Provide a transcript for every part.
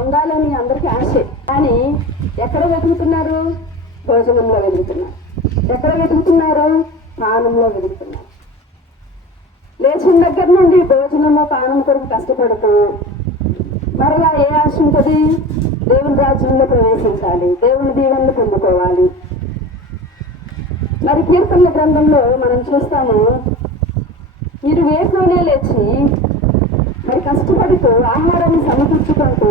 పొందాలని అందరికీ ఆశే. కానీ ఎక్కడ వెతుకుతున్నారు? భోజనంలో వెతుకుతున్నారు. ఎక్కడ వెతుకుతున్నారు? పానంలో వెతుకుతున్నారు. లేచిన దగ్గర నుండి భోజనము పానం కొరకు కష్టపడుతూ మరలా ఏ ఆశ ఉంటుంది? దేవుని రాజ్యంలో ప్రవేశించాలి, దేవుని దీవెనలు పొందుకోవాలి. మరి కీర్తనల గ్రంథంలో మనం చూస్తాము, మీరు వేకువనే లేచి మరి కష్టపడుతూ ఆహారాన్ని సమకూర్చుకుంటూ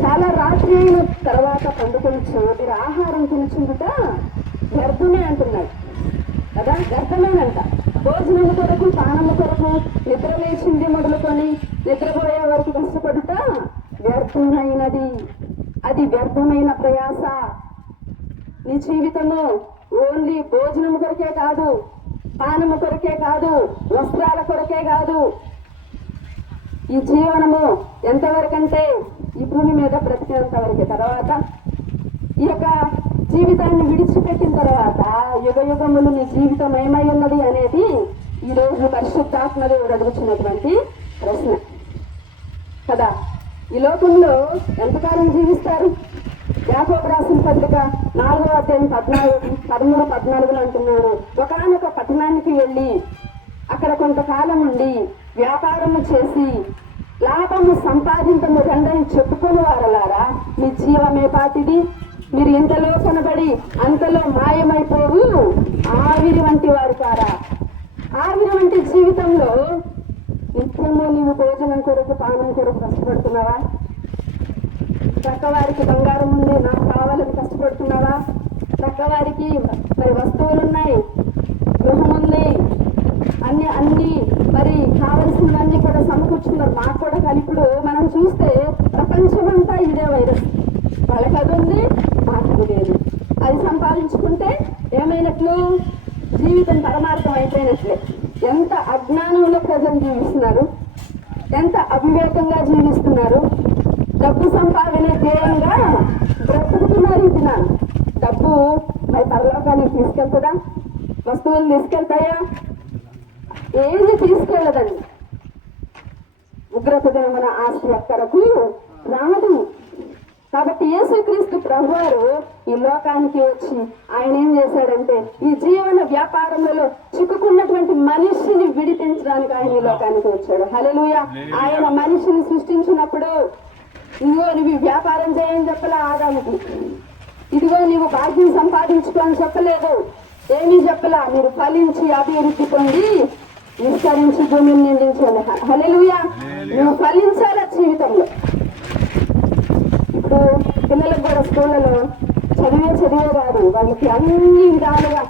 చాలా రాత్రి అయిన తర్వాత పండుకొనొచ్చు మీరు ఆహారం తినుచుందుట వ్యర్థమే అంటున్నాడు కదా. వ్యర్థమేనంట. భోజనం కొరకు, పానము కొరకు, నిద్ర లేచింది మొదలుకొని నిద్రపోయే వరకు కష్టపడుట వ్యర్థమైనది. అది వ్యర్థమైన ప్రయాస. నీ జీవితము ఓన్లీ భోజనం కొరకే కాదు, పానము కొరకే కాదు, వస్త్రాల కొరకే కాదు. ఈ జీవనము ఎంతవరకంటే ఈ భూమి మీద బ్రతికినంత వరకే. తర్వాత ఈ యొక్క జీవితాన్ని విడిచిపెట్టిన తర్వాత యుగ యుగములు నీ జీవితం ఏమై ఉన్నది అనేది ఈరోజు పరిశుద్ధాత్మ దేవుడు అడుగుతున్నటువంటి ప్రశ్న కదా. ఈ లోకంలో ఎంతకాలం జీవిస్తారు? యాకోబు రాసిన పత్రిక 4వ అధ్యాయం 13-14 అంటున్నాడు, ఒకానొక పట్టణానికి వెళ్ళి అక్కడ కొంతకాలం ఉండి వ్యాపారము చేసి లాభము సంపాదించము రండని చెప్పుకొని వారలారా, మీ జీవమే పాటిది, మీరు ఇంతలో కొనబడి అంతలో మాయమైపోవు ఆవిరి వంటి వారు కారా. ఆవిరి వంటి జీవితంలో నిత్యము నీవు భోజనం కొరకు, పానం కొరకు కష్టపడుతున్నావా? ప్రక్కవారికి బంగారం ఉంది, నాకు కావాలని కష్టపడుతున్నావా? ప్రక్కవారికి మరి వస్తువులున్నాయి, గృహం ఉంది, అన్ని మరి కావలసినవన్నీ కూడా సమకూర్చున్నారు. మాకు కూడా కానీ ఇప్పుడు మనం చూస్తే ప్రపంచమంతా ఇదే వైరస్. వాళ్ళకి అది ఉంది, మాకు అది లేదు. అది సంపాదించుకుంటే ఏమైనట్లు? జీవితం పరమార్థం అయిపోయినట్లే. ఎంత అజ్ఞానంలో ప్రజలు జీవిస్తున్నారు, ఎంత అవివేకంగా జీవిస్తున్నారు. డబ్బు సంపాదనే ధ్యేయంగా బ్రతుకుతున్నారు. ఇది నా డబ్బు మరి పరలోకానికి తీసుకెళ్తుందా? వస్తువులు తీసుకెళ్తాయా? ఏది తీసుకెళ్ళదండి. ఉగ్రత దినమున ఆస్తి ఎక్కడకు రాదు. కాబట్టి యేసుక్రీస్తు ప్రభువారు ఈ లోకానికి వచ్చి ఆయన ఏం చేశాడంటే ఈ జీవన వ్యాపారములలో చిక్కుకున్నటువంటి మనిషిని విడిపించడానికి ఆయన ఈ లోకానికి వచ్చాడు. హల్లెలూయా. ఆయన మనిషిని సృష్టించినప్పుడు ఇదిగో నువ్వు వ్యాపారం చేయని చెప్పలే ఆదాముకి, ఇదిగో నీవు భాగ్యం సంపాదించుకో అని చెప్పలేదు, ఏమీ చెప్పలా. మీరు ఫలించి అభివృద్ధి పొంది విస్తరించి భూమిని నిందించండి. హల్లెలూయా. నువ్వు ఫలించాల జీవితంలో. ఇప్పుడు పిల్లలకు కూడా స్కూళ్ళలో చదివే కాదు, వాళ్ళకి అన్ని విధాలుగా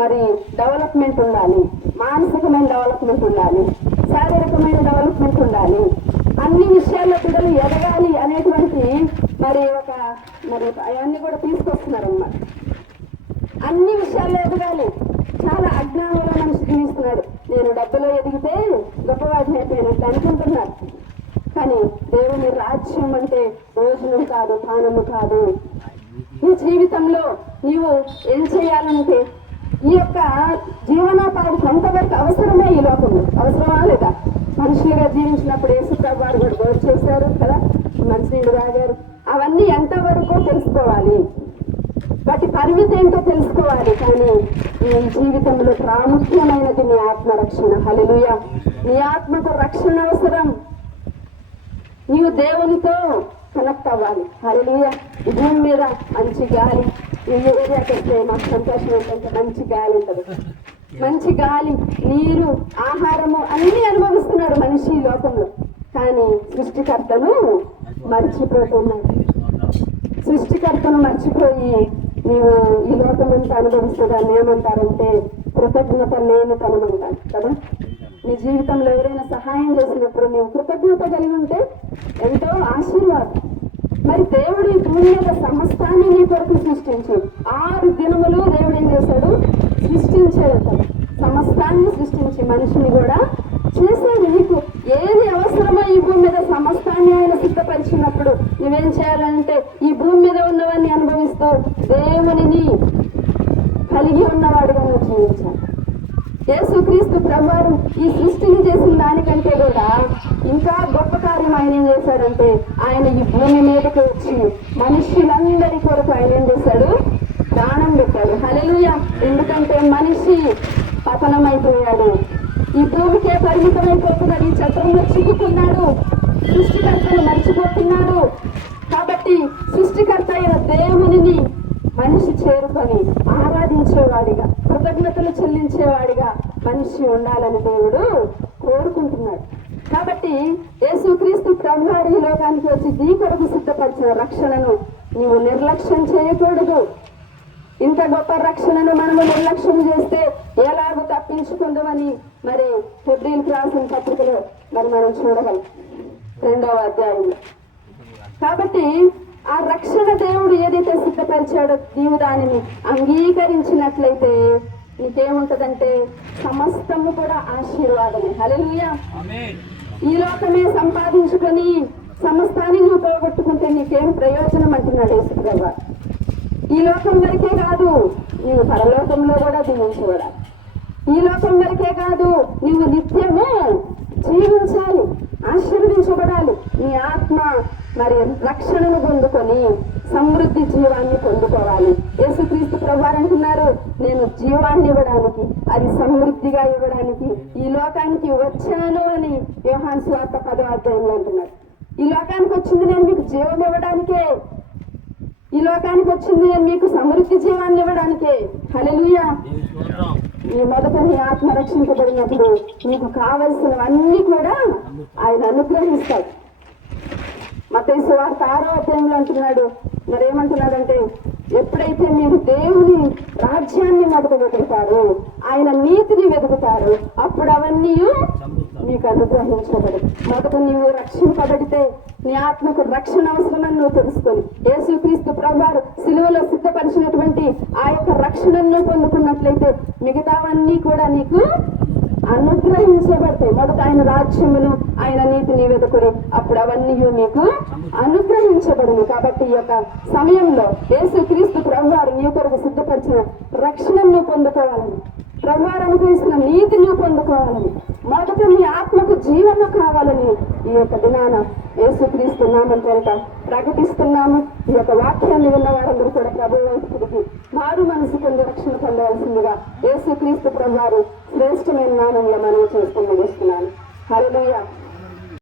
మరి డెవలప్మెంట్ ఉండాలి, మానసికమైన డెవలప్మెంట్ ఉండాలి, శారీరకమైన డెవలప్మెంట్ ఉండాలి. అన్ని విషయాల్లో పిల్లలు ఎదగాలి అనేటువంటి మరి అవన్నీ కూడా తీసుకొస్తున్నారు అన్నమాట. అన్ని విషయాల్లో ఎదగాలి. చాలా అజ్ఞానంలో మనిషి జీవిస్తున్నాడు. నేను డబ్బులో ఎదిగితే గొప్పవాడిని అయిపోయినట్టు అనుకుంటున్నారు. కానీ దేవుని రాజ్యం అంటే భోజనం కాదు, పానము కాదు. నీ జీవితంలో నీవు ఏం చేయాలంటే ఈ యొక్క జీవనోపాధి కొంతవరకు అవసరమే. ఈ లోకంలో అవసరమా లేదా? మనుషులుగా జీవించినప్పుడు యేసుప్రభు వారు కూడా బోధ చేశారు కదా, మంచినీళ్ళు తాగారు. అవన్నీ ఎంతవరకు తెలుసుకోవాలి, వాటి పరిమితి ఏంటో తెలుసుకోవాలి. కానీ నీ జీవితంలో ప్రాముఖ్యమైనది నీ ఆత్మరక్షణ. హల్లెలూయా. నీ ఆత్మకు రక్షణ అవసరం. నీవు దేవునితో కనెక్ట్ అవ్వాలి. హల్లెలూయా. ఈ భూమి మీద మంచి గాలి, ఈ ఏరియాకి వస్తే మాకు సంతోషం ఏంటంటే మంచి గాలి ఉంటుంది. మంచి గాలి, నీరు, ఆహారము అన్నీ అనుభవిస్తున్నాడు మనిషి ఈ లోకంలో. కానీ సృష్టికర్తను మర్చిపోతున్నాడు. సృష్టికర్తను మర్చిపోయి నీవు ఈ లోకమంతా అనుభవిస్తుందాన్ని ఏమంటారంటే కృతజ్ఞత లేని తనం అంటారు కదా. నీ జీవితంలో ఎవరైనా సహాయం చేసినప్పుడు నీవు కృతజ్ఞత కలిగి ఉంటే ఎంతో ఆశీర్వాదం. మరి దేవుడు ఈ భూమి మీద సమస్తాన్ని నీ కొరకు సృష్టించు 6 దినములు దేవుడు ఏం చేశాడు? సృష్టించాడు. సమస్తాన్ని సృష్టించి మనిషిని కూడా చేశాడు. నీకు ఏది అవసరమో ఈ భూమి మీద సమస్తాన్ని ఆయన సిద్ధపరిచినప్పుడు నువ్వేం చేయాలంటే ఈ భూమి మీద ఉన్నవన్నీ అనుభవిస్తూ దేవునిని కలిగి ఉన్నవాడుగా నువ్వు జీవించాలి. యేసుక్రీస్తు ప్రభువారు ఈ సృష్టిని చేసిన దానికంటే కూడా ఇంకా గొప్ప కార్యం ఆయన ఏం చేశాడంటే, ఆయన ఈ భూమి మీదకి వచ్చి మనుషులందరి కొరకు ఆయన ఏం చేశాడు, ప్రాణం పెట్టాడు. హల్లెలూయా. ఎందుకంటే మనిషి పతనమైపోయాడు, ఈ భూమికే పరిమితమైపోతున్నాడు, ఈ చట్రంలో చిక్కుకున్నాడు, సృష్టికర్తను మర్చిపోతున్నాడు. కాబట్టి సృష్టికర్త అయిన దేవునిని మనిషి చేరుకొని ఆరాధించేవాడిగా, కృతజ్ఞతలు చెల్లించేవాడిగా మనిషి ఉండాలని దేవుడు కోరుకుంటున్నాడు. కాబట్టి యేసుక్రీస్తు ప్రభువారు ఈ లోకానికి వచ్చి నీ కొరకు సిద్ధపరిచిన రక్షణను నీవు నిర్లక్ష్యం చేయకూడదు. ఇంత గొప్ప రక్షణను మనము నిర్లక్ష్యం చేస్తే ఎలాగో తప్పించుకుందామని మరి హెబ్రీయులకు రాసిన పత్రికలో మరి మనం చూడగలం 2వ అధ్యాయంలో. కాబట్టి ఆ రక్షణ దేవుడు ఏదైతే సిద్ధపరిచాడో నీవు దానిని అంగీకరించినట్లయితే నీకేముంటదంటే సమస్తము కూడా ఆశీర్వాదమే. హల్లెలూయా. ఈ లోకమే సంపాదించుకొని సమస్తాన్ని నువ్వు పోగొట్టుకుంటే నీకేం ప్రయోజనం అంటున్నాడు యేసుప్రభువు. ఈ లోకం వరకే కాదు, నీవు పరలోకంలో కూడా దీవించబడాలి. ఈ లోకం వరకే కాదు, నీవు నిత్యము జీవించాలి, ఆశీర్వదించబడాలి. నీ ఆత్మ మరి రక్షణను పొందుకొని సమృద్ధి జీవాన్ని పొందుకోవాలి. యేసుక్రీస్తు ప్రభువారు అంటున్నారు, నేను జీవాన్ని ఇవ్వడానికి, అది సమృద్ధిగా ఇవ్వడానికి ఈ లోకానికి వచ్చాను అని యోహాను సువార్త 10వ అధ్యాయంలో అంటున్నారు. ఈ లోకానికి వచ్చింది నేను మీకు జీవం ఇవ్వడానికే, ఈ లోకానికి వచ్చింది నేను మీకు సమృద్ధి జీవాన్ని ఇవ్వడానికే. హల్లెలూయా. నీ మొదట నీ ఆత్మ రక్షించబడినప్పుడు నీకు కావలసినవన్నీ కూడా ఆయన అనుగ్రహిస్తాడు. మత్తయి సువార్త 6వ అధ్యాయంలో అంటున్నాడు, మరి ఏమంటున్నాడంటే, ఎప్పుడైతే మీరు దేవుని రాజ్యాన్ని మొదట వెతుకుతారు, ఆయన నీతిని వెతుకుతారు, అప్పుడు అవన్నీ నీకు అనుగ్రహించబడు. మొదట నీవు రక్షింపబడితే నీ ఆత్మకు రక్షణ అవసరమని నువ్వు తెలుసుకొని యేసుక్రీస్తు ప్రభువారు సిలువలో సిద్ధపరిచినటువంటి ఆ యొక్క రక్షణను పొందుకున్నట్లయితే మిగతావన్నీ కూడా నీకు అనుగ్రహించబడతాయి. మొదట ఆయన రాజ్యమును ఆయన నీతిని వెతుకుడి, అప్పుడు అవన్నీ మీకు అనుగ్రహించబడును. కాబట్టి ఈ యొక్క సమయంలో యేసుక్రీస్తు ప్రభువారు నీ కొరకు సిద్ధపరిచిన రక్షణను పొందుకోవాలని, ప్రభువారు అనుగ్రహిస్తున్న నీతిని పొందుకోవాలని, మొదట నీ ఆత్మకు జీవము కావాలని ఈ యొక్క దినాన యేసుక్రీస్తు నామం పేరిట ప్రకటిస్తున్నాము. ఈ యొక్క వాక్యాన్ని విన్న వారందరూ కూడా ప్రభువు వైపు తిరిగి మారు మనసు పొంది రక్షణ పొందవలసిందిగా యేసుక్రీస్తు ప్రభువారు శ్రేష్టమైన నామంలో మనం చేసుకుని ముగిస్తున్నాను. హల్లెలూయా.